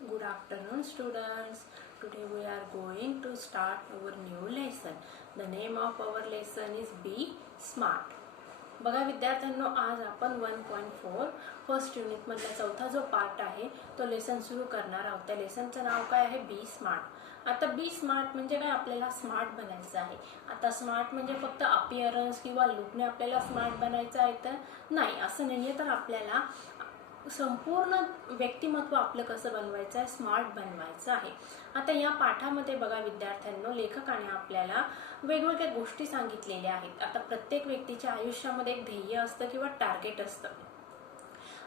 Good afternoon, students. Today we are going to start our new lesson. The name of our lesson is Be Smart. बघा विद्यार्थ्यांनो, आज आपण 1.4 first unit मधला चौथा जो part आहे तो लेसन सुरू करणार आहोत. त्या लेसनचं नाव काय आहे? बी स्मार्ट. आता बी स्मार्ट म्हणजे काय? आपल्याला स्मार्ट बनायचं आहे. आता स्मार्ट म्हणजे फक्त अपिअरन्स किंवा लुकने आपल्याला स्मार्ट बनायचं आहे तर नाही, असं नाहीये. तर आपल्याला संपूर्ण व्यक्तिमत्व आपलं कसं बनवायचं आहे? स्मार्ट बनवायचं आहे. आता या पाठामध्ये बघा विद्यार्थ्यांनो, लेखकाने आपल्याला वेगवेगळ्या गोष्टी सांगितलेल्या आहेत. आता प्रत्येक व्यक्तीच्या आयुष्यामध्ये एक ध्येय असतं किंवा टार्गेट असतं.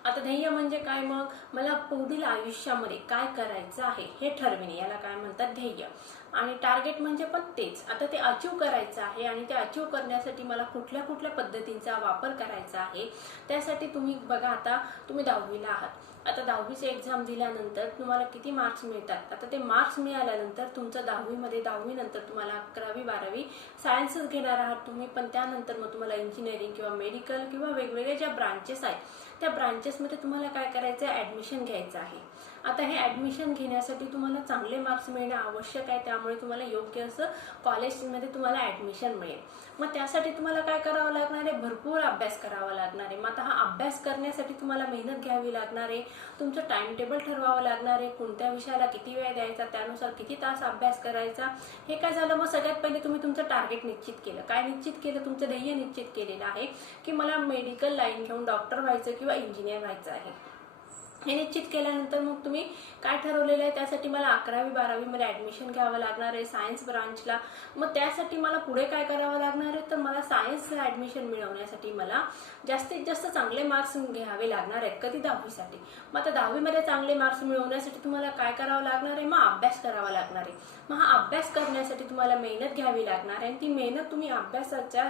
आता ध्येय म्हणजे काय? मग मला पुढील आयुष्यामध्ये काय करायचं आहे हे ठरविणे, याला काय म्हणतात? ध्येय. आणि टार्गेट म्हणजे पण तेच. आता ते अचीव करायचं आहे आणि ते अचीव करण्यासाठी मला कुठल्या कुठल्या पद्धतींचा वापर करायचा आहे. त्यासाठी तुम्ही बघा, आता तुम्ही 10वीला आहात. आता 10वीचे एक्झाम दिल्यानंतर तुम्हाला किती मार्क्स मिळतात? आता ते मार्क्स मिळाल्यानंतर तुमचं 10वी नंतर तुम्हाला 11वी 12वी सायन्सच घेणार आहात तुम्ही, पण त्यानंतर मग तुम्हाला इंजिनिअरिंग किंवा मेडिकल किंवा वेगवेगळे ज्या ब्रांचेस आहेत त्या ब्रांचेसमध्ये तुम्हाला काय करायचं आहे? ॲडमिशन घ्यायचं आहे. आता हे ॲडमिशन घेण्यासाठी तुम्हाला चांगले मार्क्स मिळणे आवश्यक आहे. त्यामुळे तुम्हाला योग्य असं कॉलेजमध्ये तुम्हाला ॲडमिशन मिळेल. मग त्यासाठी तुम्हाला काय करावं लागणार आहे? भरपूर अभ्यास करावा लागणार आहे. मग आता हा अभ्यास करण्यासाठी तुम्हाला मेहनत घ्यावी लागणार आहे. तुमचं टाइम टेबल ठरवावं लागणार आहे. कोणत्या विषयाला किती वेळ द्यायचा, त्यानुसार किती तास अभ्यास करायचा. हे काय झालं? मग सगळ्यात पहिले तुम्ही तुमचं टार्गेट निश्चित केलं. काय निश्चित केलं? तुमचं ध्येय निश्चित केलेलं आहे की मला मेडिकल लाईन घेऊन डॉक्टर व्हायचं किंवा इंजिनियर व्हायचं आहे. हे निश्चित केल्यानंतर मग तुम्ही काय ठरवलेलं आहे? त्यासाठी मला 11वी 12वी मध्ये ॲडमिशन घ्यावं लागणार आहे सायन्स ब्रांचला. मग त्यासाठी मला पुढे काय करावं लागणार आहे? तर मला सायन्सला ॲडमिशन मिळवण्यासाठी मला जास्तीत जास्त चांगले मार्क्स घ्यावे लागणार आहेत. कधी? 10वीसाठी. मग आता 10वीमध्ये चांगले मार्क्स मिळवण्यासाठी तुम्हाला काय करावं लागणार आहे? मग अभ्यास करावा लागणार आहे. मग हा अभ्यास करण्यासाठी तुम्हाला मेहनत घ्यावी लागणार आहे. आणि ती मेहनत तुम्ही अभ्यासाच्या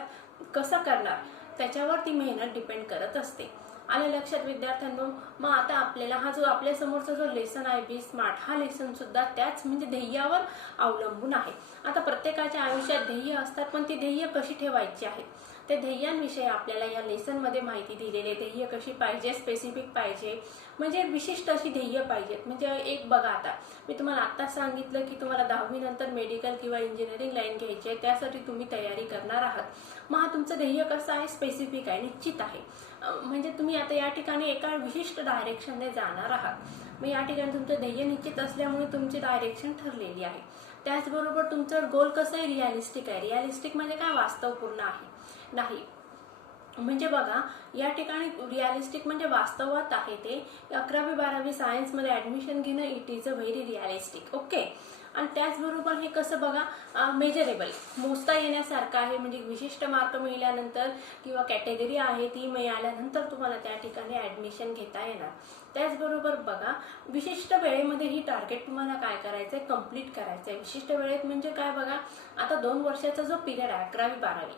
कसं करणार त्याच्यावर ती मेहनत डिपेंड करत असते. आलं लक्षात विद्यार्थ्यांनो? मग आता आपल्याला हा जो आपल्या समोरचा जो लेसन आहे बी स्मार्ट, हा लेसन सुद्धा त्याच म्हणजे ध्येयावर अवलंबून आहे. आता प्रत्येकाच्या आयुष्यात ध्येय असतात, पण ती ध्येय कशी ठेवायची आहेत त्या ध्येयांविषयी आपल्याला या लेसनमध्ये माहिती दिलेली आहे. ध्येय कशी पाहिजे? स्पेसिफिक पाहिजे, म्हणजे विशिष्ट अशी ध्येय पाहिजेत. म्हणजे एक बघा, आता मी तुम्हाला आत्ताच सांगितलं की तुम्हाला 10वी नंतर मेडिकल किंवा इंजिनिअरिंग लाईन घ्यायची आहे, त्यासाठी तुम्ही तयारी करणार आहात. मग हा तुमचं ध्येय कसं आहे? स्पेसिफिक आहे, निश्चित आहे. म्हणजे तुम्ही आता या ठिकाणी एका विशिष्ट डायरेक्शनने जाणार आहात. मग या ठिकाणी तुमचं ध्येय निश्चित असल्यामुळे तुमची डायरेक्शन ठरलेली आहे. त्याचबरोबर तुमचं गोल कसं आहे? रिअलिस्टिक आहे. रिअलिस्टिक म्हणजे काय? वास्तवपूर्ण आहे नाही. म्हणजे बघा, या ठिकाणी रिअलिस्टिक म्हणजे वास्तवात आहे ते. 11वी 12वी सायन्समध्ये ॲडमिशन घेणं it is a very realistic. Okay. आणि त्याचबरोबर हे कसं बघा, मेजरेबल, मोजता येण्यासारखं आहे. म्हणजे विशिष्ट मार्क मिळाल्यानंतर किंवा कॅटेगरी आहे ती मिळाल्यानंतर तुम्हाला त्या ठिकाणी ॲडमिशन घेता येणार. त्याचबरोबर बघा, विशिष्ट वेळेमध्ये ही टार्गेट तुम्हाला काय करायचं आहे? कम्प्लीट करायचं आहे. विशिष्ट वेळेत म्हणजे काय? बघा, आता 2 वर्षाचा जो पिरियड आहे 11वी 12वी,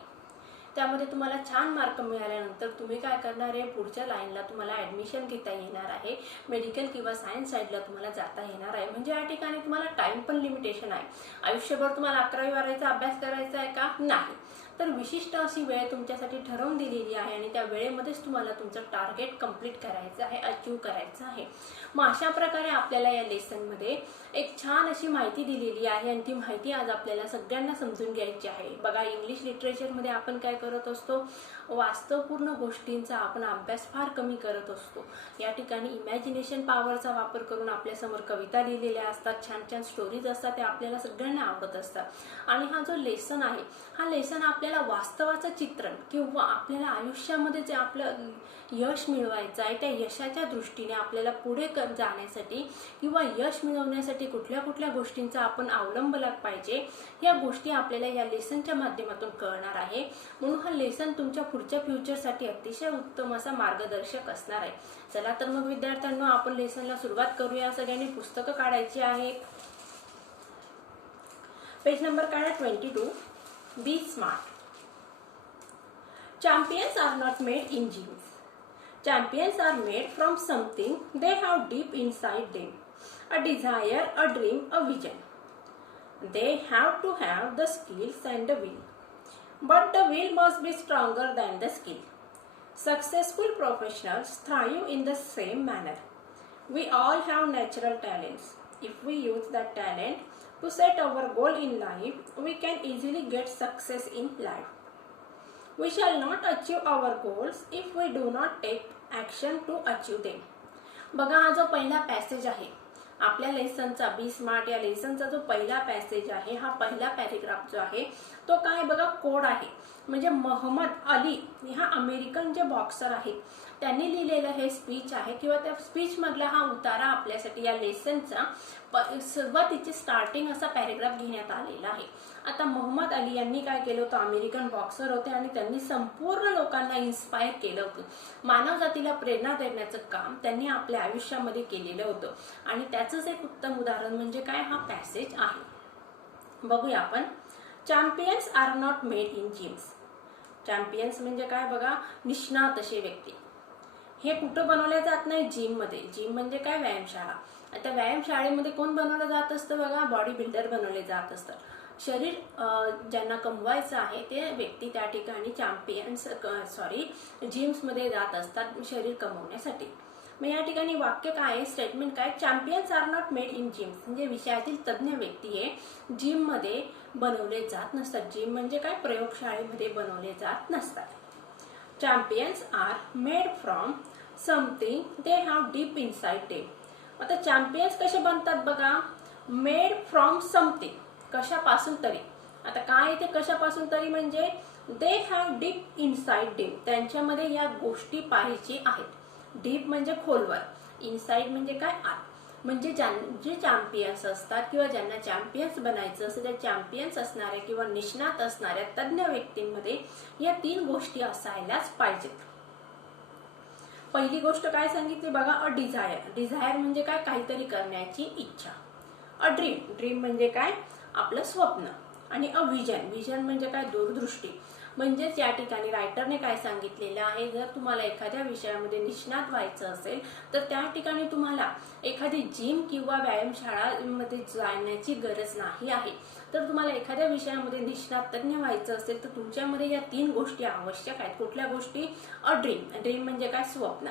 त्यामध्ये तुम्हाला छान मार्क मिळाल्यानंतर तुम्ही काय करणार आहे? पुढच्या लाईनला तुम्हाला ॲडमिशन घेता येणार आहे. मेडिकल किंवा सायन्स साईडला तुम्हाला जाता येणार आहे. म्हणजे या ठिकाणी तुम्हाला टाइम पण लिमिटेशन आहे. आयुष्यभर तुम्हाला 11वी 12वीचा अभ्यास करायचा आहे का? नाही. तर विशिष्ट अशी वेळ तुमच्यासाठी ठरवून दिलेली आहे आणि त्या वेळेमध्येच तुम्हाला तुमचं टार्गेट कम्प्लीट करायचं आहे, अचीव करायचं आहे. मग अशा प्रकारे आपल्याला या लेसनमध्ये एक छान अशी माहिती दिलेली आहे आणि ती माहिती आज आपल्याला सगळ्यांना समजून घ्यायची आहे. बघा, इंग्लिश लिटरेचरमध्ये आपण काय करत असतो? वास्तवपूर्ण गोष्टींचा आपण अभ्यास फार कमी करत असतो. या ठिकाणी इमॅजिनेशन पॉवरचा वापर करून आपल्यासमोर कविता लिहिलेल्या असतात, छान छान स्टोरीज असतात, ते आपल्याला सगळ्यांना आवडत असतात. आणि हा जो लेसन आहे, हा लेसन आपल्याला वास्तवाचं चित्रण किंवा आपल्याला आयुष्यामध्ये जे आपलं यश मिळवायचं आहे त्या यशाच्या दृष्टीने आपल्याला पुढे जाण्यासाठी किंवा यश मिळवण्यासाठी कुठल्या कुठल्या गोष्टींचा आपण अवलंबला पाहिजे, या गोष्टी आपल्याला या लेसनच्या माध्यमातून कळणार आहे. म्हणून हा लेसन तुमच्या पुढच्या फ्युचरसाठी अतिशय उत्तम असा मार्गदर्शक असणार आहे. चला तर मग विद्यार्थ्यांनो, आपण लेसनला सुरुवात करूया. सगळ्यांनी पुस्तकं काढायची आहेत. पेज नंबर काढा 22. बी smart. Champions are not made in gyms. Champions are made from something they have deep inside them. A desire, a dream, a vision. They have to have the skills and the will. But the will must be stronger than the skill. Successful professionals thrive in the same manner. We all have natural talents. If we use that talent to set our goal in life, we can easily get success in life. We shall not achieve our goals if we do not take action to achieve them. बघा, हा जो पहिला passage आहे आपल्या लेसनचा, बी smart या लेसनचा जो पहिला passage आहे, हा पहिला पॅरेग्राफ जो आहे तो काय बघा, कोड आहे. म्हणजे मोहम्मद अली हा अमेरिकन जे बॉक्सर आहे त्यांनी लिहिलेलं हे स्पीच आहे किंवा त्या स्पीच मधला हा उतारा आपल्यासाठी या लेसनचा सुरुवातीची स्टार्टिंग असा पॅरेग्राफ घेण्यात आलेला आहे. आता मोहम्मद अली यांनी काय केलं होतं, अमेरिकन बॉक्सर होते आणि त्यांनी संपूर्ण लोकांना इन्स्पायर केलं होतं. मानव जातीला प्रेरणा देण्याचं काम त्यांनी आपल्या आयुष्यामध्ये केलेलं होतं आणि त्याचंच एक उत्तम उदाहरण म्हणजे काय, हा पॅसेज आहे. बघूया आपण. Champions are not made in gyms. Champions म्हणजे काय बघा, निष्णात असे व्यक्ती. हे कुठं बनवले जात नाही, जिम मध्ये. जिम म्हणजे काय, व्यायामशाळा. आता व्यायामशाळेमध्ये कोण बनवलं जात असतं बघा, बॉडी बिल्डर बनवले जात असतात. शरीर ज्यांना कमवायचं आहे ते व्यक्ती त्या ठिकाणी जिम्स मध्ये जात असतात शरीर कमवण्यासाठी. मग या ठिकाणी वाक्य काय आहे, स्टेटमेंट काय, champions are not made in gyms. म्हणजे विषयातील तज्ञ व्यक्ती हे जिम मध्ये बनवले जात नसतात. जिम म्हणजे काय, प्रयोगशाळेमध्ये बनवले जात नसतात. Champions are made from something they have deep inside them. आता चॅम्पियन्स कसे बनतात बघा, मेड फ्रॉम समथिंग, कशापासून तरी. आता काय ते कशापासून तरी म्हणजे दे हॅव डीप इनसाइड देम, त्यांच्यामध्ये या गोष्टी पाहिजे आहेत. डीप म्हणजे खोलवर, इनसाइड म्हणजे काय, आत. म्हणजे जे चॅम्पियन्स असतात किंवा ज्यांना चॅम्पियन्स बनायचं असतं त्या चॅम्पियन्स असणाऱ्या किंवा निष्णात असणाऱ्या तज्ञ व्यक्तींमध्ये या 3 गोष्टी असायलाच पाहिजेत. पहिली गोष्ट काय सांगितली बघा, अ डिझायर. डिझायर म्हणजे काय, काहीतरी करण्याची इच्छा. A dream. ड्रीम म्हणजे काय, आपलं स्वप्न. आणि अ विजन. विजन म्हणजे काय, दूरदृष्टी. म्हणजेच या ठिकाणी रायटरने काय सांगितलेलं आहे, जर तुम्हाला एखाद्या विषयामध्ये निष्णात व्हायचं असेल तर त्या ठिकाणी तुम्हाला एखादी जिम किंवा व्यायामशाळामध्ये जाण्याची गरज नाही आहे. तर तुम्हाला एखाद्या विषयामध्ये निष्णात तज्ञ व्हायचं असेल तर तुमच्यामध्ये या 3 गोष्टी आवश्यक आहेत. कुठल्या गोष्टी, अ ड्रीम. ड्रीम म्हणजे काय, स्वप्न.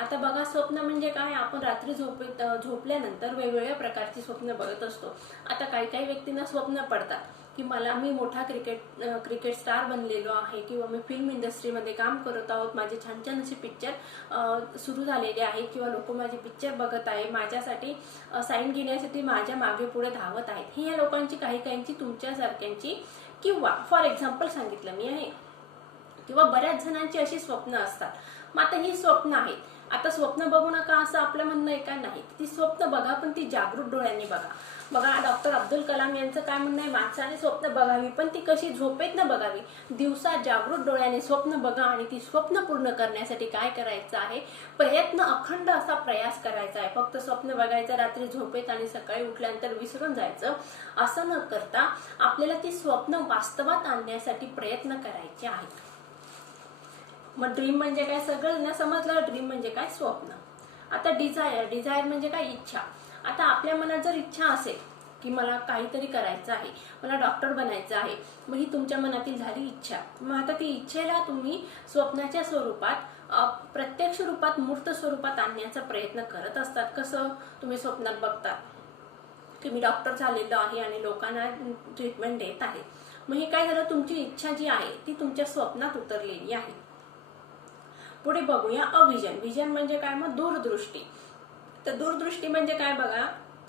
आता बघा, स्वप्न म्हणजे काय, आपण रात्री झोपल्यानंतर वेगवेगळ्या प्रकारची स्वप्न बघत असतो. आता काही व्यक्तींना स्वप्न पडतात की मी मोठा क्रिकेट स्टार बनलेलो आहे किंवा मी फिल्म इंडस्ट्रीमध्ये काम करत आहोत, माझे छान छान असे पिक्चर सुरू झालेले आहेत किंवा लोक माझे पिक्चर बघत आहे, माझ्यासाठी साईन घेण्यासाठी माझ्या मागे पुढे धावत आहेत. ही या लोकांची काहींची तुमच्यासारख्यांची किंवा फॉर एक्झाम्पल सांगितलं मी आहे किंवा बऱ्याच जणांची अशी स्वप्न असतात. मग आता ही स्वप्न आहेत. आता स्वप्न बघू नका असं आपलं म्हणणं आहे का, नाही. ती स्वप्न बघा पण ती जागृत डोळ्यांनी बघा. बघा, डॉक्टर अब्दुल कलाम यांचं काय म्हणणं आहे, माणसाने स्वप्न बघावी पण ती कशी, झोपेत न बघावी. दिवसा जागृत डोळ्याने स्वप्न बघा आणि ती स्वप्न पूर्ण करण्यासाठी काय करायचं आहे, प्रयत्न, अखंड असा प्रयास करायचा आहे. फक्त स्वप्न बघायचं रात्री झोपेत आणि सकाळी उठल्यानंतर विसरून जायचं असं न करता आपल्याला ती स्वप्न वास्तवात आणण्यासाठी प्रयत्न करायचे आहेत. मग ड्रीम म्हणजे काय, सगळं समजलं. ड्रीम म्हणजे काय, स्वप्न. आता डिझायर. डिझायर म्हणजे काय, इच्छा. आता आपल्या मनात जर इच्छा असेल की मला काहीतरी करायचं आहे, मला डॉक्टर बनायचं आहे, मग ही तुमच्या मनातील झाली इच्छा. मग आता ती इच्छेला तुम्ही स्वप्नाच्या स्वरूपात, प्रत्यक्ष रूपात, मूर्त स्वरूपात आणण्याचा प्रयत्न करत असतात. कसं, तुम्ही स्वप्नात बघता की मी डॉक्टर झालेलो आहे आणि लोकांना ट्रीटमेंट देत आहे. मग हे काय झालं, तुमची इच्छा जी आहे ती तुमच्या स्वप्नात उतरलेली आहे. पुढे बघूया, अ विजन. विजन म्हणजे काय, मग दूरदृष्टी. तर दूरदृष्टी म्हणजे काय बघा,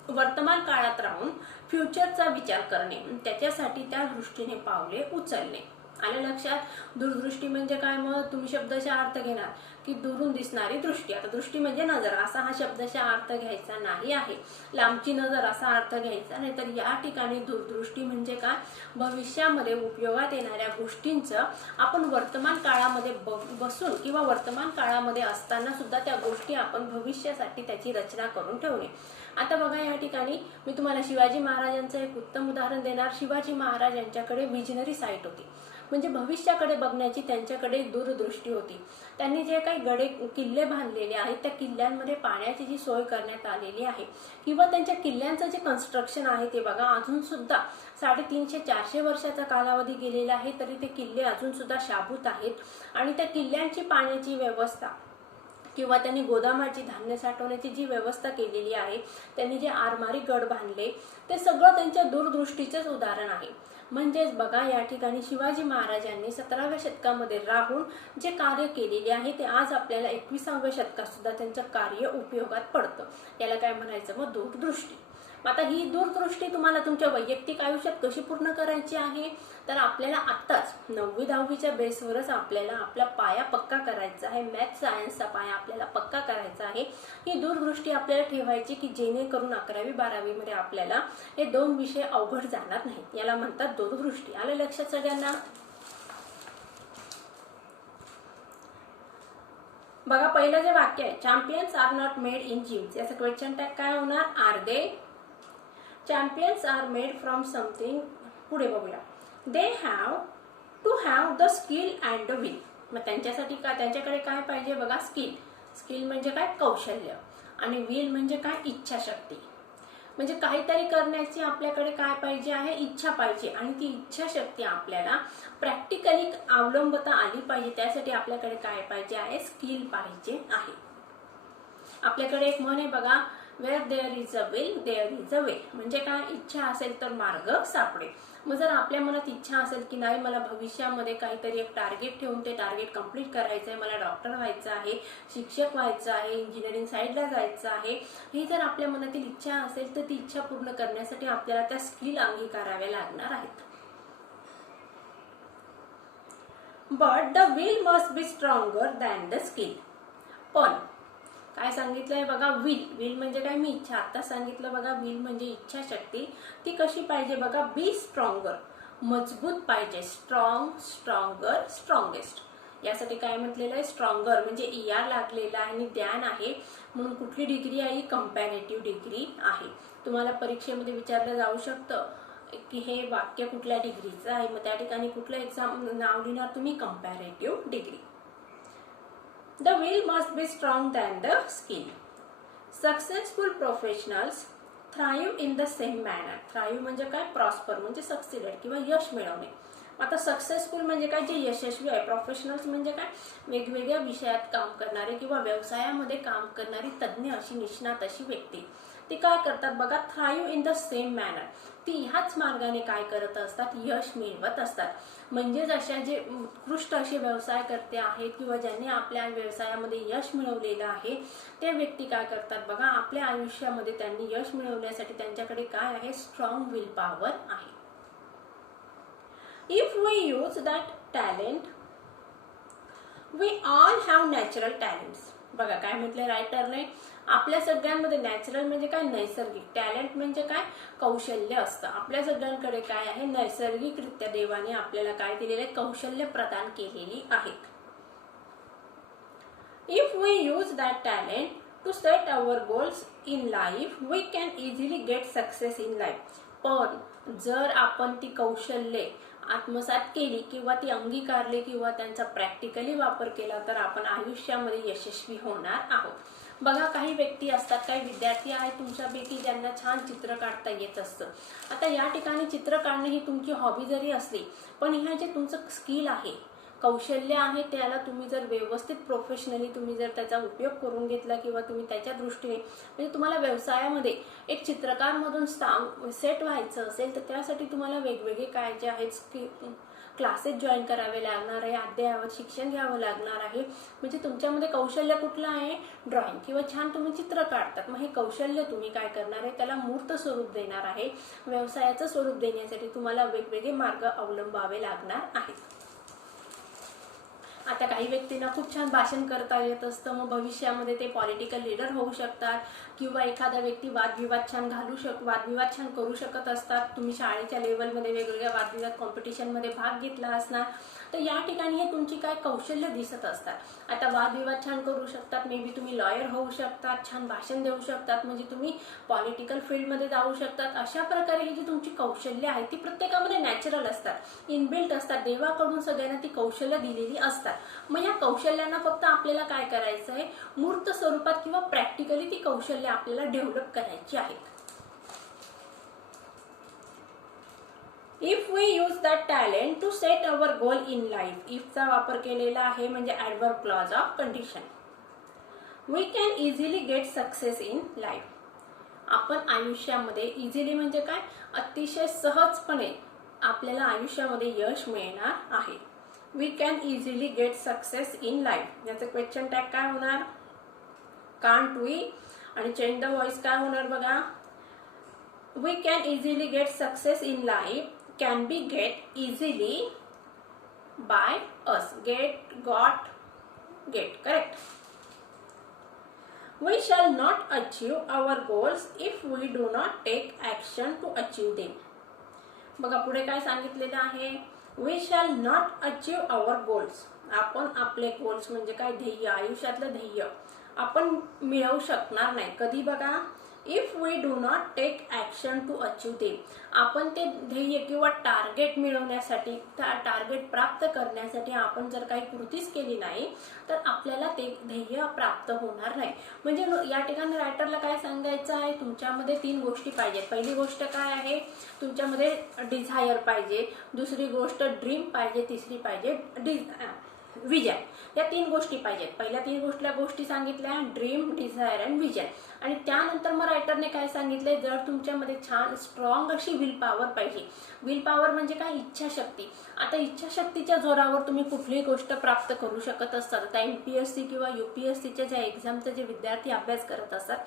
वर्तमान काळात राहून फ्युचरचा विचार करणे, त्याच्यासाठी त्या दृष्टीने पावले उचलणे. आलं लक्षात. दूरदृष्टी म्हणजे काय, मग तुम्ही शब्दाचा अर्थ घेणार की दुरून दिसणारी दृष्टी. आता दृष्टी म्हणजे नजर, असा हा शब्दाचा अर्थ घ्यायचा नाही आहे. लांबची नजर असा अर्थ घ्यायचा नाही. तर या ठिकाणी दूरदृष्टी म्हणजे काय, भविष्यामध्ये उपयोगात येणाऱ्या गोष्टींचं आपण वर्तमान काळामध्ये बसून किंवा वर्तमान काळामध्ये असताना सुद्धा त्या गोष्टी आपण भविष्यासाठी त्याची रचना करून ठेवणे. आता बघा, या ठिकाणी मी तुम्हाला शिवाजी महाराजांचं एक उत्तम उदाहरण देणार. शिवाजी महाराज यांच्याकडे विजनरी साईट होती, म्हणजे भविष्याकडे बघण्याची त्यांच्याकडे दूरदृष्टी होती. त्यांनी जे काही किल्ले बांधलेले आहेत त्या किल्ल्यांमध्ये पाण्याची जी सोय करण्यात आलेली आहे किंवा त्यांच्या किल्ल्यांचं जे कन्स्ट्रक्शन आहे ते बघा, अजून सुद्धा 350-400 वर्षाचा कालावधी गेलेला आहे तरी ते किल्ले अजून सुद्धा शाबूत आहेत. आणि त्या किल्ल्यांची पाण्याची व्यवस्था किंवा त्यांनी गोदामाची धान्य साठवण्याची जी व्यवस्था केलेली आहे, त्यांनी जे आरमारी गड बांधले, ते सगळं त्यांच्या दूरदृष्टीचंच उदाहरण आहे. म्हणजेच बघा, या ठिकाणी शिवाजी महाराजांनी 17व्या शतकामध्ये राहून जे कार्य केलेले आहे ते आज आपल्याला 21व्या शतकात सुद्धा त्यांचं कार्य उपयोगात पडतं. याला काय म्हणायचं मग दूरदृष्टी. आता ही दूरदृष्टी तुम्हाला तुमच्या वैयक्तिक आयुष्यात कशी पूर्ण करायची आहे, तर आपल्याला आत्ताच 9वी-10वीच्या बेसवरच आपल्याला आपला पाया पक्का करायचा आहे. मॅथ सायन्सचा पाया आपल्याला पक्का करायचा आहे. ही दूरदृष्टी आपल्याला ठेवायची की जेणेकरून 11वी-12वीमध्ये आपल्याला हे 2 विषय अवघड जाणार नाहीत. याला म्हणतात दूरदृष्टी. आलं लक्षात सगळ्यांना? बघा, पहिलं जे वाक्य आहे, champions are not made in gyms, याचं क्वेश्चन टॅग काय होणार? Are they? Champions are made from something. पुढे बघूया, they have to have the skill and the will. मग त्यांच्यासाठी काय, त्यांच्याकडे काय पाहिजे बघा? स्किल. स्किल म्हणजे काय? कौशल्य. आणि विल म्हणजे काय? इच्छाशक्ती. म्हणजे काहीतरी करण्याची आपल्याकडे काय पाहिजे आहे? इच्छा पाहिजे. आणि ती इच्छाशक्ती आपल्याला प्रॅक्टिकली अवलंबता आली पाहिजे. त्यासाठी आपल्याकडे काय पाहिजे आहे? स्किल पाहिजे आहे. आपल्याकडे एक म्हण आहे बघा, where there is a will there is a way. म्हणजे काय? इच्छा असेल तर मार्ग सापडेल. मग जर आपल्या मनात इच्छा असेल की नाही, मला भविष्यामध्ये काहीतरी एक टार्गेट ठेवून ते टार्गेट कंप्लीट करायचं आहे, मला डॉक्टर व्हायचं आहे, शिक्षक व्हायचं आहे, इंजिनिअरिंग साईडला जायचं आहे, ही जर आपल्या मनातील इच्छा असेल तर ती इच्छा पूर्ण करण्यासाठी आपल्याला त्या स्किल अंगीकाराव्या लागणार आहेत. But the will must be stronger than the skill. पण काय सांगितलंय बघा? विल. विल म्हणजे काय? मी इच्छा आता सांगितलं बघा. विल म्हणजे इच्छाशक्ती. ती कशी पाहिजे बघा? बी स्ट्रॉंगर, मजबूत पाहिजे. Strong, stronger, strongest. यासाठी काय म्हटलेलं आहे? स्ट्रॉंगर म्हणजे ER लागलेला आहे आणि द्यान आहे, म्हणून कुठली डिग्री आहे? कंपॅरेटिव्ह डिग्री आहे. तुम्हाला परीक्षेमध्ये विचारलं जाऊ शकतं की हे वाक्य कुठल्या डिग्रीचं आहे, मग त्या ठिकाणी कुठलं एक्झाम नाव लिहिणार तुम्ही? Comparative degree. The will must be strong than the skill. Successful professionals thrive in the same manner. Thrive म्हणजे काय? प्रॉस्पर म्हणजे सक्सिडेड किंवा यश मिळवणे. आता सक्सेसफुल म्हणजे काय? जे यशस्वी आहे. प्रोफेशनल्स म्हणजे काय? वेगवेगळ्या विषयात काम करणारे किंवा व्यवसायामध्ये काम करणारी तज्ञ अशी, निष्णात अशी व्यक्ती. ती काय करतात बघा? Thrive in the same manner. ती ह्याच मार्गाने काय करत असतात? यश मिळवत असतात. म्हणजेच अशा जे उत्कृष्ट असे व्यवसाय करते आहेत किंवा ज्यांनी आपल्या व्यवसायामध्ये यश मिळवलेलं आहे, ते व्यक्ती काय करतात बघा? आपल्या आयुष्यामध्ये त्यांनी यश मिळवण्यासाठी त्यांच्याकडे काय आहे? स्ट्रॉंग विल पॉवर आहे. If we use that talent, we all have natural talents. बघा काय म्हटलं रायटरने? आपल्या सगळ्यांमध्ये नॅचरल म्हणजे काय? नैसर्गिक. टॅलेंट म्हणजे काय? कौशल्य असतं. आपल्या सगळ्यांकडे काय आहे? नैसर्गिकरित्या देवाने आपल्याला काय दिलेले? कौशल्य प्रदान केलेली आहेत. If we use that talent to set our goals in life, we can easily get success in life. पण जर आपण ती कौशल्ये आत्मसात केली किंवा ती अंगीकारली किंवा त्यांचा प्रॅक्टिकली वापर केला तर आपण आयुष्यामध्ये यशस्वी होणार आहोत. बघा, काही व्यक्ती असतात, काही विद्यार्थी आहेत तुमच्यापैकी ज्यांना छान चित्र काढता येत असतं. आता या ठिकाणी चित्र काढणे ही तुमची हॉबी जरी असली, पण ह्या जे तुमचं स्किल आहे, कौशल्य आहे, त्याला तुम्ही जर व्यवस्थित प्रोफेशनली तुम्ही जर त्याचा उपयोग करून घेतला किंवा तुम्ही त्याच्या दृष्टीने म्हणजे तुम्हाला व्यवसायामध्ये एक चित्रकारमधून सेट व्हायचं असेल तर त्यासाठी तुम्हाला वेगवेगळे काय जे आहेत क्लासेस जॉईन करावे लागणार आहे, अद्ययावत शिक्षण घ्यावं लागणार आहे. म्हणजे तुमच्यामध्ये कौशल्य कुठलं आहे? ड्रॉइंग किंवा छान तुम्ही चित्र काढतात. मग हे कौशल्य तुम्ही काय करणार आहे? त्याला मूर्त स्वरूप देणार आहे. व्यवसायाचं स्वरूप देण्यासाठी तुम्हाला वेगवेगळे मार्ग अवलंबावे लागणार आहेत. आता काही व्यक्तींना खूप छान भाषण करता येत असतं, मग भविष्यामध्ये ते पॉलिटिकल लीडर होऊ शकतात किंवा एखादा व्यक्ती वादविवाद छान वादविवाद छान करू शकत असतात. तुम्ही शाळेच्या लेवलमध्ये वेगवेगळ्या वादविवाद कॉम्पिटिशनमध्ये भाग घेतला असणार, तर या ठिकाणी हे तुमची काय कौशल्य दिसत असतात. आता वादविवाद छान करू शकतात, मे बी तुम्ही लॉयर होऊ शकतात, छान भाषण देऊ शकतात, म्हणजे तुम्ही पॉलिटिकल फील्डमध्ये जाऊ शकतात. अशा प्रकारे ही जी तुमची कौशल्य आहेत ती प्रत्येकामध्ये नॅचरल असतात, इनबिल्ट असतात. देवाकडून सगळ्यांना ती कौशल्य दिलेली असतात. मग या कौशल्यांना फक्त आपल्याला काय करायचं आहे? मूर्त स्वरूपात किंवा प्रॅक्टिकली ती कौशल्य आपल्याला डेव्हलप करायची आहेत. If we use that talent to set our goal in life. इफचा वापर केलेला आहे म्हणजे adverb clause of condition. We can easily get success in life. आपण आयुष्यामध्ये इझिली म्हणजे काय, अतिशय सहजपणे आपल्याला आयुष्यामध्ये यश मिळणार आहे. We can easily get success in life. याचं क्वेश्चन टॅग काय होणार, कांट वी, आणि चेंज द व्हॉइस काय होणार बघा, we can easily get success in life can be get easily by us. Get, got, get. Correct. We shall not achieve our goals if we do not take action to achieve them. बघा पुढे काय सांगितलेलं आहे, we shall not achieve our goals. आपण आपले goals म्हणजे काय, ध्येय, आयुष्यातलं ध्येय आपण मिळवू शकणार नाही. कधी बघा, if we do not take action to achieve them. आपण ते ध्येय किंवा टार्गेट मिळवण्यासाठी, टार्गेट प्राप्त करण्यासाठी आपण जर काही कृतीच केली नाही तर आपल्याला ते ध्येय प्राप्त होणार नाही. म्हणजे या ठिकाणी रायटरला काय सांगायचं आहे, तुमच्यामध्ये 3 गोष्टी पाहिजेत. पहिली गोष्ट काय आहे, तुमच्यामध्ये डिझायर पाहिजे, दुसरी गोष्ट ड्रीम पाहिजे, तिसरी पाहिजे विजन. या 3 गोष्टी पाहिजेत. पहिल्या 3 गोष्टी सांगितल्या, ड्रीम, डिझायर आणि विजन. आणि त्यानंतर मग रायटरने काय सांगितले, जर तुमच्यामध्ये छान स्ट्रॉंग अशी विल पॉवर पाहिजे. विल पॉवर म्हणजे काय, इच्छाशक्ती. आता इच्छाशक्तीच्या जोरावर तुम्ही कुठलीही गोष्ट प्राप्त करू शकत असतात. आता MPSC किंवा UPSCच्या ज्या एक्झामचे जे विद्यार्थी अभ्यास करत असतात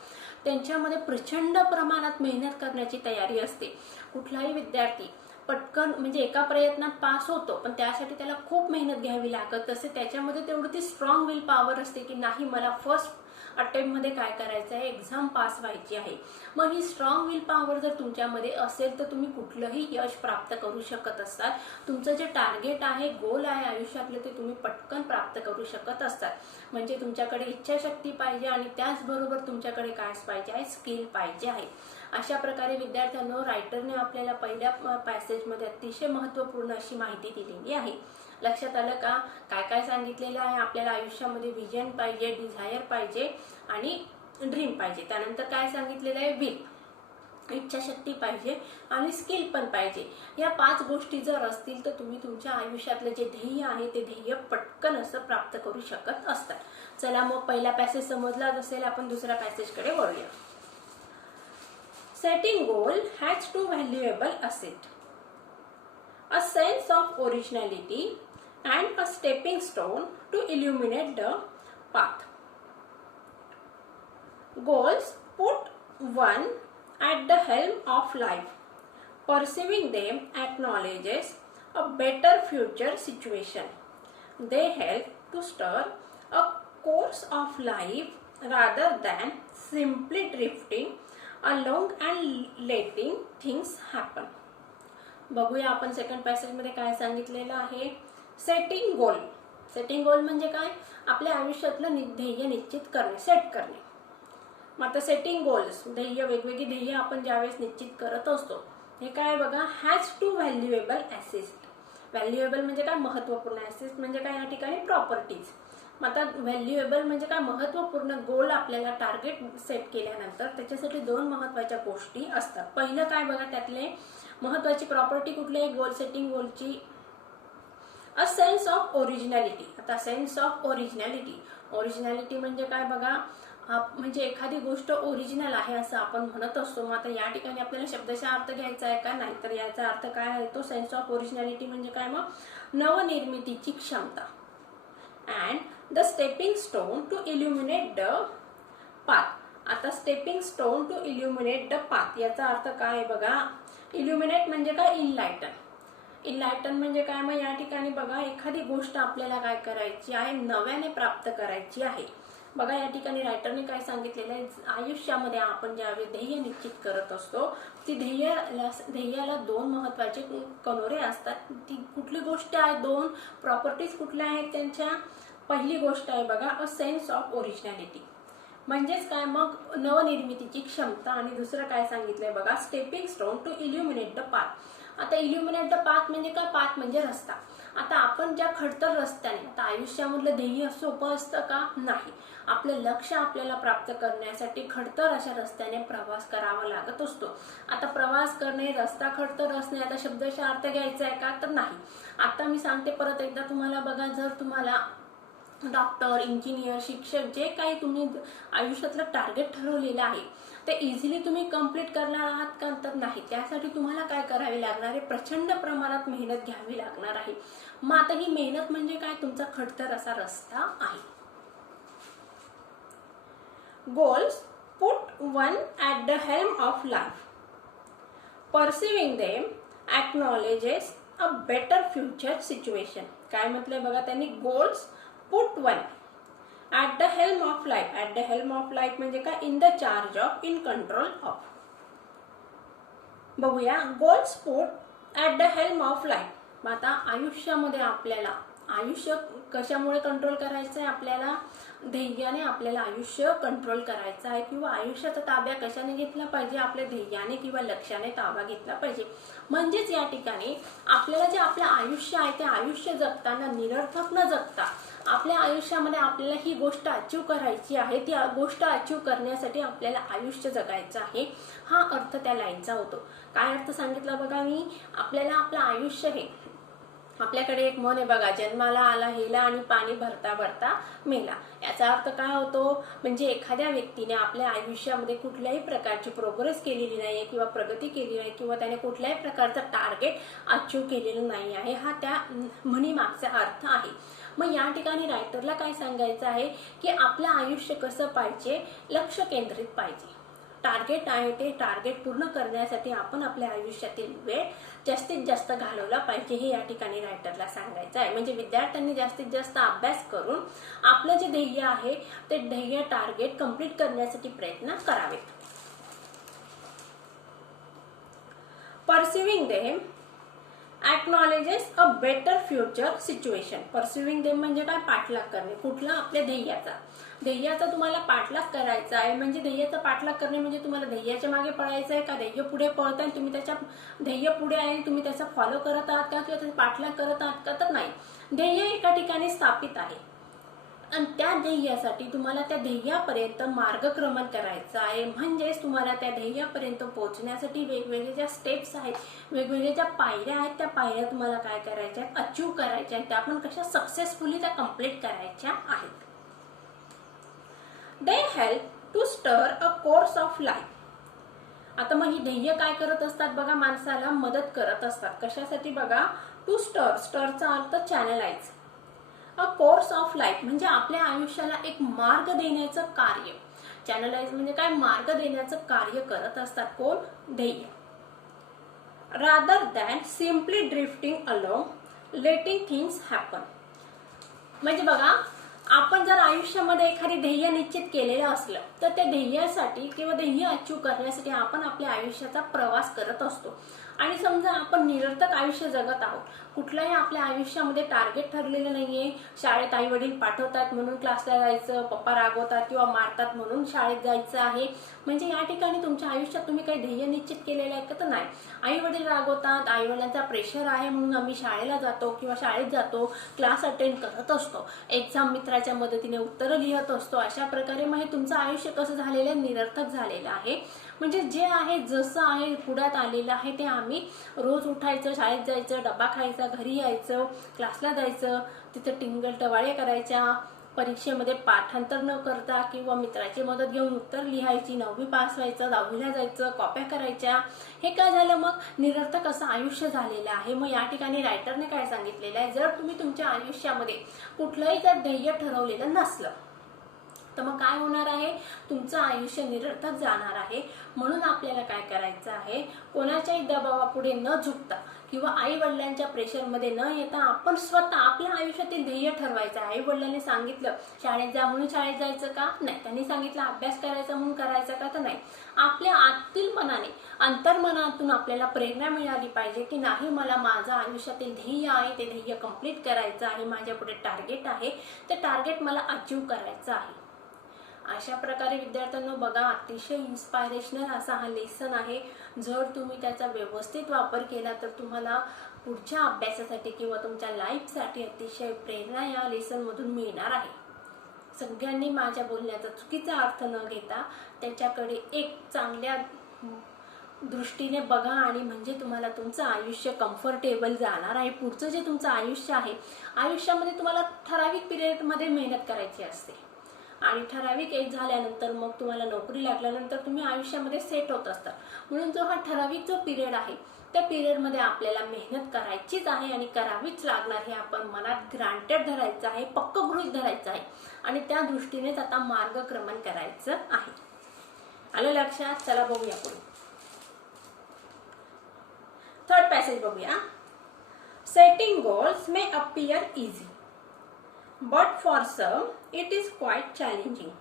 त्यांच्यामध्ये प्रचंड प्रमाणात मेहनत करण्याची तयारी असते. कुठलाही विद्यार्थी पटकन म्हणजे एका प्रयत्नात पास होतो, पण त्यासाठी त्याला खूप मेहनत घ्यावी लागत असते. त्याच्यामध्ये तेवढी ती स्ट्रॉंग विल पॉवर असते की नाही, मला फर्स्ट अटेम्प्टमध्ये काय करायचं आहे, एक्झाम पास व्हायची आहे. मग ही स्ट्रॉंग विल पॉवर जर तुमच्यामध्ये असेल तर तुम्ही कुठलंही यश प्राप्त करू शकत असतात. तुमचं जे टार्गेट आहे, गोल आहे आयुष्यातलं, ते तुम्ही पटकन प्राप्त करू शकत असतात. म्हणजे तुमच्याकडे इच्छाशक्ती पाहिजे आणि त्याचबरोबर तुमच्याकडे काय पाहिजे आहे, स्किल पाहिजे आहे. अशा प्रकारे विद्यार्थ्यांनो रायटरने आपल्याला पहिल्या पॅसेजमध्ये अतिशय महत्त्वपूर्ण अशी माहिती दिलेली आहे. लक्षात आलं का, काय काय सांगितलेलं आहे, आपल्याला आयुष्यामध्ये विजन पाहिजे, डिझायर पाहिजे आणि ड्रीम पाहिजे. त्यानंतर काय सांगितलेलं आहे, विल, इच्छाशक्ती पाहिजे आणि स्किल पण पाहिजे. या 5 गोष्टी जर असतील तर तुम्ही तुमच्या आयुष्यातलं जे ध्येय आहे ते ध्येय पटकन असं प्राप्त करू शकत असतात. चला मग पहिला पॅसेज समजलाच असेल, आपण दुसऱ्या पॅसेजकडे वळूया. Setting goal has 2 valuable assets: a sense of originality and a stepping stone to illuminate the path. Goals put one at the helm of life. Perceiving them acknowledges a better future situation. They help to steer a course of life rather than simply drifting along and letting things happen. बघूया आपण second passage मध्ये काय सांगितलेलं आहे. Setting गोल. Setting गोल म्हणजे काय, आपल्या आयुष्यातलं ध्येय निश्चित करणे, सेट करणे. मग आता सेटिंग गोल्स, ध्येय, वेगवेगळी ध्येय आपण ज्यावेळेस निश्चित करत असतो, हे काय बघा, हॅज 2 व्हॅल्युएबल ॲसेट्स. व्हॅल्युएबल म्हणजे काय, महत्त्वपूर्ण. ॲसेट्स म्हणजे काय, या ठिकाणी प्रॉपर्टीज. आता व्हॅल्युएबल म्हणजे काय, महत्त्वपूर्ण. गोल आपल्याला टार्गेट सेट केल्यानंतर त्याच्यासाठी 2 महत्त्वाच्या गोष्टी असतात. पहिलं काय बघा, त्यातले महत्त्वाची प्रॉपर्टी कुठली आहे गोल सेटिंग गोलची, अ सेन्स ऑफ ओरिजिनॅलिटी. आता सेन्स ऑफ ओरिजिनॅलिटी, ओरिजिनॅलिटी म्हणजे काय बघा, म्हणजे एखादी गोष्ट ओरिजिनल आहे असं आपण म्हणत असतो. मग आता या ठिकाणी आपल्याला शब्दशः अर्थ घ्यायचा आहे का, नाही तर याचा अर्थ काय आहे, तो सेन्स ऑफ ओरिजिनॅलिटी म्हणजे काय, मग नवनिर्मितीची क्षमता. And the stepping stone to illuminate the path. आता stepping stone to illuminate the path याचा अर्थ काय आहे बघा, इल्युमिनेट म्हणजे काय, इनलाइटन. इनलाइटन म्हणजे काय, मग या ठिकाणी बघा एखादी गोष्ट आपल्याला काय करायची आहे, नव्याने प्राप्त करायची आहे. बघा या ठिकाणी रायटरने काय सांगितलेलं आहे, आयुष्यामध्ये आपण ज्यावेळी ध्येय निश्चित करत असतो, ती ध्येयाला 2 महत्त्वाचे कनोरे असतात. ती कुठली गोष्ट आहे, 2 प्रॉपर्टीज कुठल्या आहेत त्यांच्या. पहिली गोष्ट आहे बघा, अ सेन्स ऑफ ओरिजिनॅलिटी म्हणजेच काय, मग नवनिर्मितीची क्षमता. आणि दुसरं काय सांगितलंय बघा, stepping stone to illuminate the path. आता इल्युमिनेट द पाथ म्हणजे काय, पाथ म्हणजे रस्ता. आता आपण ज्या खडतर रस्त्याने, आता आयुष्यामधलं ध्येय सोपं असतं का, नाही. आपलं लक्ष्य आपल्याला प्राप्त करण्यासाठी खडतर अशा रस्त्याने प्रवास करावा लागत असतो. आता प्रवास करणे, रस्ता खडतर असणे, आता शब्दशः अर्थ घ्यायचा आहे का, तर नाही. आता मी सांगते परत एकदा तुम्हाला बघा, जर तुम्हाला डॉक्टर, इंजिनियर, शिक्षक जे काही तुम्ही आयुष्यातलं टार्गेट ठरवलेलं आहे ते इझिली तुम्ही कंप्लीट करणार आहात का? तर नाही. त्यासाठी तुम्हाला काय करावे लागणार आहे? प्रचंड प्रमाणात मेहनत घ्यावी लागणार आहे. मग आता ही मेहनत म्हणजे काय? तुमचा खडतर असा रस्ता आहे. Goals put one at the helm of life. Perceiving them acknowledges a better future situation. काय म्हटलंय बघा त्यांनी? Goals put one at the helm of life. At the helm of life म्हणजे काय? In the charge of, in control of. बघूया. Goals put at the helm of life. आता आयुष्यामध्ये आपल्याला आयुष्य कशामुळे कंट्रोल करायचं आहे? आपल्याला ध्येयाने आपल्याला आयुष्य कंट्रोल करायचं आहे, किंवा आयुष्याचा ताब्या कशाने घेतला पाहिजे? आपल्या ध्येयाने किंवा लक्ष्याने ताबा घेतला पाहिजे. म्हणजेच या ठिकाणी आपल्याला जे आपलं आयुष्य आहे ते आयुष्य जगताना निरर्थक न जगता आपल्या आयुष्यामध्ये आपल्याला ही गोष्ट अचीव करायची आहे. ती गोष्ट अचीव करण्यासाठी आपल्याला आयुष्य जगायचं आहे. हा अर्थ त्या लाईनचा होतो. काय अर्थ सांगितला बघा मी? आपल्याला आपलं आयुष्य हे, आपल्याकडे एक म्हण आहे बघा, जन्माला आला हेला आणि पाणी भरता भरता मेला. याचा अर्थ काय होतो? म्हणजे एखाद्या व्यक्तीने आपल्या आयुष्यामध्ये कुठल्याही प्रकारची प्रोग्रेस केलेली नाहीये किंवा प्रगती केली नाही किंवा त्याने कुठल्याही प्रकारचं टार्गेट अचीव केलेलं नाही आहे. हा त्या म्हणी मागचा अर्थ आहे. मग या ठिकाणी रायटरला काय सांगायचं आहे की आपलं आयुष्य कसं पाहिजे? लक्ष केंद्रित पाहिजे. टार्गेट आहे ते टार्गेट पूर्ण करण्यासाठी आपण आपल्या आयुष्यातील वेळ जास्तीत जास्त घालवला पाहिजे, हे या ठिकाणी रायटरला सांगायचं आहे. म्हणजे विद्यार्थ्यांनी जास्तीत जास्त अभ्यास करून आपलं जे ध्येय आहे ते ध्येय टार्गेट कंप्लीट करण्यासाठी प्रयत्न करावेत. Perceiving them acknowledges a better future situation. Perceiving them म्हणजे काय? पाठलाग करणे. कुठला? आपल्या ध्येयाचा तुम्हाला पाठलाग करायचा आहे. म्हणजे ध्येयाचा पाठलाग करणे म्हणजे तुम्हाला ध्येयाच्या मागे पळायचं आहे का? ध्येय पुढे पळत आहे, तुम्ही त्याच्या ध्येय पुढे आहे, तुम्ही त्याचा फॉलो करत आहात का किंवा त्याचा पाठलाग करत आहात का? तर नाही. ध्येय एका ठिकाणी स्थापित आहे आणि त्या ध्येयासाठी तुम्हाला त्या ध्येयापर्यंत मार्गक्रमण करायचं आहे. म्हणजेच तुम्हाला त्या ध्येयापर्यंत पोहोचण्यासाठी वेगवेगळे ज्या स्टेप्स आहेत, वेगवेगळ्या ज्या पायऱ्या आहेत, त्या पायऱ्या तुम्हाला काय करायच्या आहेत? अचीव करायच्या आहेत. त्या पण कशा? सक्सेसफुली त्या कंप्लीट करायच्या आहेत. दे हेल्प टू स्टर अ कोर्स ऑफ लाईफ. आता मग ही ध्येय काय करत असतात बघा? माणसाला मदत करत असतात. कशासाठी बघा? टू स्टर. स्टरचा अर्थ channelise. A course of life म्हणजे आपल्या आयुष्याला एक मार्ग देण्याचं कार्य. चॅनलाइज म्हणजे काय? मार्ग देण्याचं कार्य करत असतात. कोण? ध्येय. Rather than simply drifting along letting things happen. म्हणजे बघा, आपण जर आयुष्यामध्ये एखादी ध्येय निश्चित केलेलं असलं तर त्या ध्येयासाठी किंवा ध्येय अचीव करण्यासाठी आपण आपल्या आयुष्याचा प्रवास करत असतो. आणि समजा आपण निरर्थक आयुष्य जगत आहोत, कुठलाही आपल्या आयुष्यामध्ये टार्गेट ठरलेलं नाहीये. शाळेत आई वडील पाठवतात म्हणून क्लासला जायचं, पप्पा रागवतात किंवा मारतात म्हणून शाळेत जायचं आहे. म्हणजे या ठिकाणी तुमच्या आयुष्यात तुम्ही काही ध्येय निश्चित केलेलं आहे का? तर नाही. आई वडील रागवतात, आई वडिलांचा प्रेशर आहे म्हणून आम्ही शाळेला जातो किंवा शाळेत जातो, क्लास अटेंड करत असतो, एक्झाम मित्राच्या मदतीने उत्तरं लिहत असतो. अशा प्रकारे मग हे तुमचं आयुष्य कसं झालेलं आहे? निरर्थक झालेलं आहे. म्हणजे जे आहे, जसं आहे, पुढ्यात आलेलं आहे ते आम्ही रोज उठायचं, शाळेत जायचं, डबा खायचा, घरी यायचं, क्लासला जायचं, तिथं टिंगल टवाळे करायच्या, परीक्षेमध्ये पाठांतर न करता किंवा मित्राची मदत घेऊन उत्तर लिहायची, 9वी पास व्हायचं, 10वीला जायचं, कॉप्या करायच्या. हे काय झालं? मग निरर्थक असं आयुष्य झालेलं आहे. मग या ठिकाणी रायटरने काय सांगितलेलं आहे? जर तुम्ही तुमच्या आयुष्यामध्ये कुठलंही जर ध्येय ठरवलेलं नसलं तर मग काय होणार आहे? तुमचं आयुष्य निरर्थक जाणार आहे. म्हणून आपल्याला काय करायचं आहे? कोणाच्याही दबावापुढे न झुकता किंवा आई वडिलांच्या प्रेशरमध्ये न येता आपण स्वतः आपल्या आयुष्यातील ध्येय ठरवायचं आहे. आई वडिलांनी सांगितलं शाळेत जा म्हणून शाळेत जायचं का? नाही. त्यांनी सांगितलं अभ्यास करायचा म्हणून करायचा का? तर नाही. आपल्या आतील मनाने, अंतर्मनातून आपल्याला प्रेरणा मिळाली पाहिजे की नाही, मला माझं आयुष्यातील ध्येय आहे, ते ध्येय कंप्लीट करायचं आहे, माझ्यापुढे टार्गेट आहे, ते टार्गेट मला अचीव करायचं आहे. अशा प्रकारे विद्यार्थ्यांनो बघा, अतिशय इन्स्पायरेशनल असा हा लेसन आहे. जर तुम्ही त्याचा व्यवस्थित वापर केला तर तुम्हाला पुढच्या अभ्यासासाठी किंवा तुमच्या लाईफसाठी अतिशय प्रेरणा या लेसनमधून मिळणार आहे. सगळ्यांनी माझ्या बोलण्याचा चुकीचा अर्थ न घेता त्याच्याकडे एक चांगल्या दृष्टीने बघा आणि म्हणजे तुम्हाला तुमचं आयुष्य कम्फर्टेबल जाणार आहे. पुढचं जे तुमचं आयुष्य आहे, आयुष्यामध्ये तुम्हाला ठराविक पिरियडमध्ये मेहनत करायची असते आणि ठराविक एज झाल्यानंतर मग तुम्हाला नोकरी लागल्यानंतर तुम्ही आयुष्यामध्ये सेट होत असता. म्हणून जो हा ठराविक जो पिरियड आहे त्या पिरियडमध्ये आपल्याला मेहनत करायचीच आहे आणि करावीच लागणार हे आपण मनात ग्रांटेड धरायचं आहे, पक्क गृहीत धरायचं आहे आणि त्या दृष्टीनेच आता मार्गक्रमण करायचं आहे. आलं लक्षात? चला बघूया पुढे. थर्ड पॅसेज बघूया. Setting goals may appear easy but for some it is quite challenging.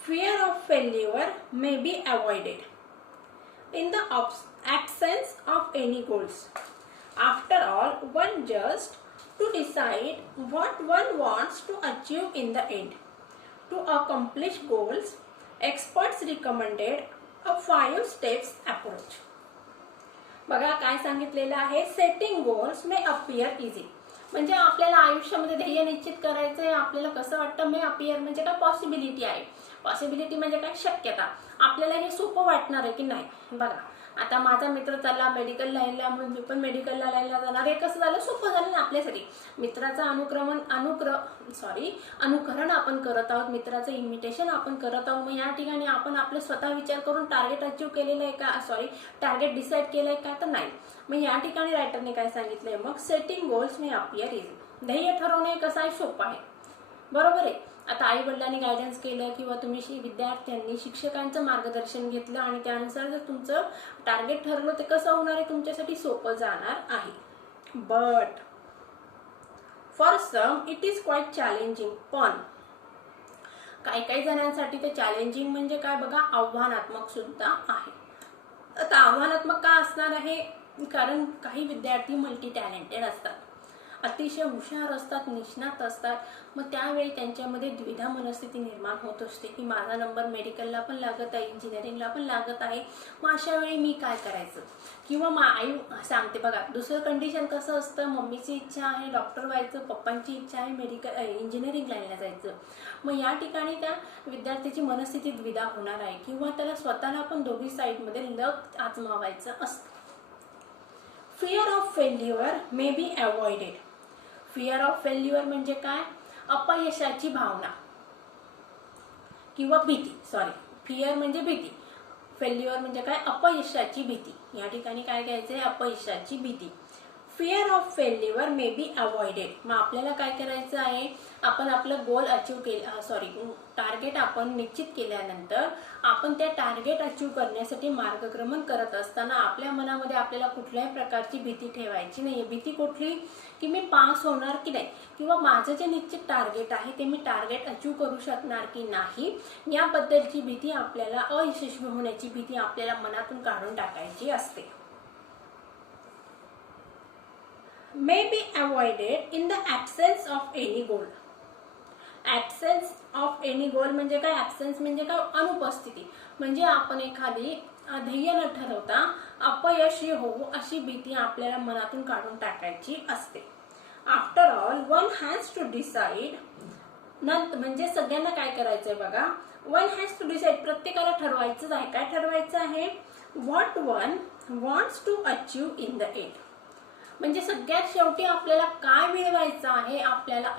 Fear of failure may be avoided in the absence of any goals. After all, one just to decide what one wants to achieve in the end. To accomplish goals, experts recommended a 5 steps approach. बघा काय सांगितलेलं आहे, setting goals may appear easy. म्हणजे आपल्याला आयुष्यामध्ये ध्येय निश्चित करायचं आहे. आपल्याला कसं वाटतं, मे अपियर म्हणजे काय, पॉसिबिलिटी आहे. पॉसिबिलिटी म्हणजे काय, शक्यता. आपल्याला हे सोपं वाटणार आहे की नाही. बघा आता माझा मित्र चालला मेडिकल लाईनला म्हणून मी पण मेडिकल लाईनला जाणार. हे कसं झालं, सोपं झालं ना आपल्यासाठी. मित्राचं अनुकरण आपण करत आहोत, मित्राचं इमिटेशन आपण करत आहोत. मग या ठिकाणी आपण आपले स्वतः विचार करून टार्गेट अचीव केलेलं आहे का, टार्गेट डिसाईड केलंय का, तर नाही. मग या ठिकाणी रायटरने काय सांगितलंय, मग setting goals may appear easy. ध्येय ठरवणे कसं आहे, सोपं आहे. बरोबर आहे. आता आई वडिलांनी गायडन्स केलं किंवा तुम्ही विद्यार्थ्यांनी शिक्षकांचं मार्गदर्शन घेतलं आणि त्यानुसार जर तुमचं टार्गेट ठरलं ते कसं होणार आहे, तुमच्यासाठी सोपं जाणार आहे. But for some it is quite challenging. पण काही जणांसाठी ते चॅलेंजिंग म्हणजे काय बघा, आव्हानात्मक सुद्धा आहे. आता आव्हानात्मक का असणार आहे, कारण काही विद्यार्थी मल्टी टॅलेंटेड असतात, अतिशय हुशार असतात, निष्णात असतात. मग त्यावेळी त्यांच्यामध्ये द्विधा मनस्थिती निर्माण होत असते की माझा नंबर मेडिकलला पण लागत आहे, इंजिनिअरिंगला पण लागत आहे. मग अशा वेळी मी काय करायचं, किंवा आई सांगते बघा. दुसरं कंडिशन कसं असतं, मम्मीची इच्छा आहे डॉक्टर व्हायचं, पप्पांची इच्छा आहे इंजिनिअरिंग लाईनला जायचं. मग या ठिकाणी त्या विद्यार्थ्याची मनस्थिती द्विधा होणार आहे किंवा त्याला स्वतःला पण दोन्ही साईडमध्ये लक आजमावायचं असतं. Fear of failure may be avoided. Fear of failure म्हणजे काय, अपयशाची भावना किंवा भीती. फिअर म्हणजे भीती, फेल्युअर म्हणजे काय, अपयशाची भीती. या ठिकाणी काय घ्यायचंय, अपयशाची भीती. Fear of failure may be avoided. मग आपल्याला काय करायचं आहे, आपण आपलं गोल अचीव टार्गेट आपण निश्चित केल्यानंतर आपण त्या टार्गेट अचीव करण्यासाठी मार्गक्रमण करत असताना आपल्या मनामध्ये आपल्याला कुठल्याही प्रकारची भीती ठेवायची नाही. भीती कुठली, की मी पास होणार की नाही, किंवा माझं जे निश्चित टार्गेट आहे ते मी टार्गेट अचीव करू शकणार की नाही, याबद्दलची भीती, आपल्याला अयशस्वी होण्याची भीती आपल्याला मनातून काढून टाकायची असते. May be avoided in the absence of any goal. Absence of any goal म्हणजे काय, absence म्हणजे काय, अनुपस्थिती. म्हणजे आपण एखादी ध्येय न ठरवता अपयशी होऊ अशी भीती आपल्याला मनातून काढून टाकायची असते. After all one has to decide. म्हणजे सगळ्यांना काय करायचंय बघा, वन हॅज टू डिसाइड, प्रत्येकाला ठरवायचंच आहे. काय ठरवायचं आहे, what one wants to achieve in the end. म्हणजे सगळ्यात शेवटी आपल्याला काय मिळवायचं आहे, आपल्याला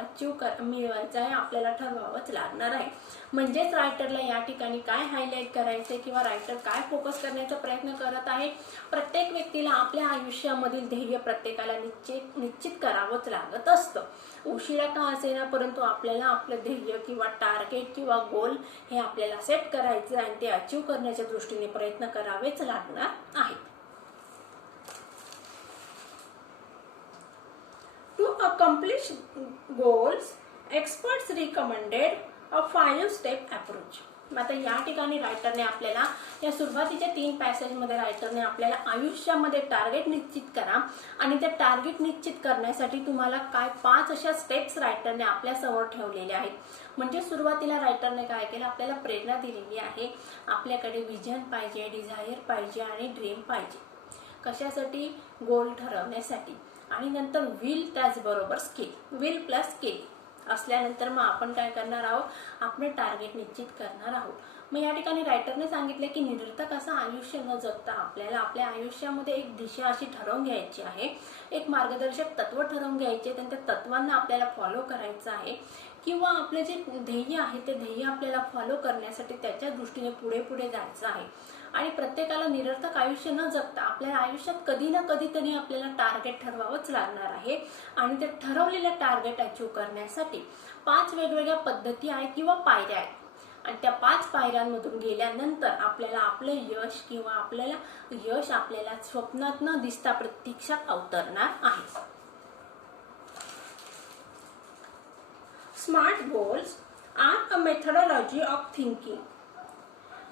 मिळवायचं आहे, आपल्याला ठरवावंच लागणार आहे. म्हणजेच रायटरला या ठिकाणी काय हायलाइट करायचंय किंवा रायटर काय फोकस करण्याचा प्रयत्न करत आहे, प्रत्येक व्यक्तीला आपल्या आयुष्यामधील ध्येय प्रत्येकाला निश्चित करावंच लागत असतं. उशिरा का असेना, परंतु आपल्याला आपलं ध्येय किंवा टार्गेट किंवा गोल हे आपल्याला सेट करायचं आणि ते अचीव करण्याच्या दृष्टीने प्रयत्न करावेच लागणार आहे. To accomplish goals, experts recommended a 5-step approach. आता या ठिकाणी रायटरने आपल्याला या सुरुवातीच्या 3 पॅसेजमध्ये रायटरने आपल्याला आयुष्यामध्ये टार्गेट निश्चित करा आणि त्या टार्गेट निश्चित करण्यासाठी तुम्हाला काय 5 अशा स्टेप्स रायटरने आपल्या समोर ठेवलेल्या आहेत. म्हणजे सुरुवातीला रायटरने काय केलं, आपल्याला प्रेरणा दिलेली आहे. आपल्याकडे विजन पाहिजे, डिझायर पाहिजे आणि ड्रीम पाहिजे. कशासाठी, गोल ठरवण्यासाठी. आणि नंतर विल त्याचबरोबर स्किल, विल प्लस स्किल असल्यानंतर मग आपण काय करणार आहोत, आपलं टार्गेट निश्चित करणार आहोत. मग या ठिकाणी रायटरने सांगितले की निरर्थक असं आयुष्य न जगता आपल्याला आपल्या आयुष्यामध्ये एक दिशा अशी ठरवून घ्यायची आहे, एक मार्गदर्शक तत्व ठरवून घ्यायचे आणि त्या तत्वांना आपल्याला फॉलो करायचं आहे, किंवा आपले जे ध्येय आहे ते ध्येय आपल्याला फॉलो करण्यासाठी त्याच्या दृष्टीने पुढे पुढे जायचं आहे. आणि प्रत्येकाला निरर्थक आयुष्य न जगता आपल्या आयुष्यात कधी ना कधीतरी आपल्याला टार्गेट ठरवावंच लागणार आहे. आणि ते ठरवलेल्या टार्गेट अचीव करण्यासाठी 5 वेगवेगळ्या पद्धती आहेत किंवा पायऱ्या आहेत. आणि त्या 5 पायऱ्यांमधून गेल्यानंतर आपल्याला आपलं यश आपल्याला स्वप्नात न दिसता प्रत्यक्षात अवतरणार आहे. Smart goals are a methodology of thinking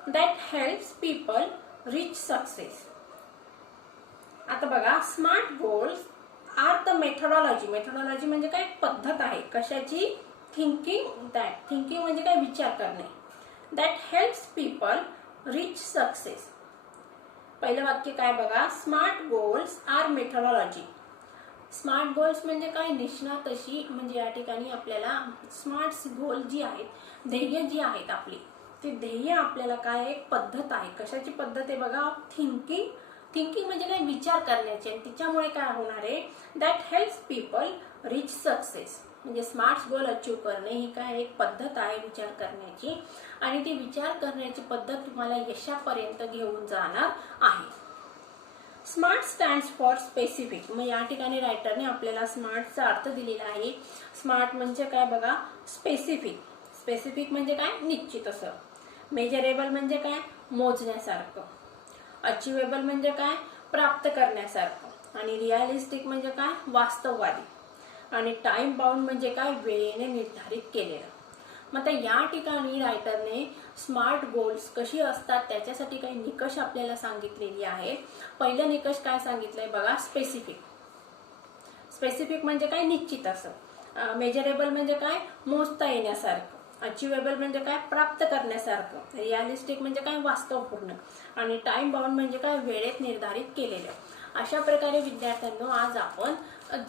that helps people reach success. आता बघा, smart goals are the methodology. Methodology म्हणजे काय? पद्धत आहे. कशाची? थिंकिंग. थिंकिंग म्हणजे काय? विचार करणे. That helps people reach success. पहिलं वाक्य काय बघा, smart goals are methodology. Smart goals म्हणजे काय? निष्णात अशी, म्हणजे या ठिकाणी आपल्याला स्मार्ट गोल जी आहेत, ध्येय जी आहेत आपली, ती ध्येय आपल्याला काय? एक पद्धत आहे. कशाची पद्धत आहे बघा? थिंकिंग. थिंकिंग म्हणजे काय? विचार करण्याची. आणि तिच्यामुळे काय होणार आहे? That helps people reach success. म्हणजे स्मार्ट गोल अचीव करणे ही काय? एक पद्धत आहे विचार करण्याची. आणि ती विचार करण्याची पद्धत तुम्हाला यशापर्यंत घेऊन जाणार आहे. Smart stands for specific. मग या ठिकाणी रायटरने आपल्याला स्मार्टचा अर्थ दिलेला आहे. स्मार्ट म्हणजे काय बघा? स्पेसिफिक. स्पेसिफिक म्हणजे काय? निश्चित असं. मेजरेबल म्हणजे काय? मोजण्यासारखं. अचिवेबल म्हणजे काय? प्राप्त करण्यासारखं. आणि रिअलिस्टिक म्हणजे काय? वास्तववादी. आणि टाइम बाउंड म्हणजे काय? वेळेने निर्धारित केलेलं. मग आता या ठिकाणी रायटरने स्मार्ट गोल्स कशी असतात त्याच्यासाठी काही निकष आपल्याला सांगितलेली आहे. पहिलं निकष काय सांगितलंय बघा? स्पेसिफिक. स्पेसिफिक म्हणजे काय? निश्चित असं. मेजरेबल म्हणजे काय? मोजता येण्यासारखं. अचिवेबल म्हणजे काय? प्राप्त करण्यासारखं. रिअलिस्टिक म्हणजे काय? वास्तवपूर्ण. आणि टाइम बाउंड म्हणजे काय? वेळेत निर्धारित केलेलं. अशा प्रकारे विद्यार्थ्यांनो आज आपण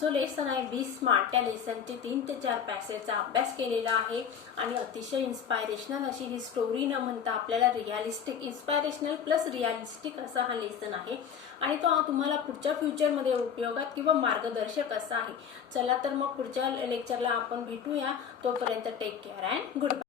जो लेसन आहे बी स्मार्ट, त्या लेसनचे 3 ते 4 पॅसेजचा अभ्यास केलेला आहे. आणि अतिशय इन्स्पायरेशनल अशी ही स्टोरी न म्हणता आपल्याला रिअलिस्टिक, इन्स्पायरेशनल प्लस रिअलिस्टिक असा हा लेसन आहे. आणि तो तुम्हाला पुढच्या फ्युचरमध्ये उपयोगात किंवा मार्गदर्शक असा आहे. चला तर मग पुढच्या लेक्चरला आपण भेटूया. तोपर्यंत take care and good bye.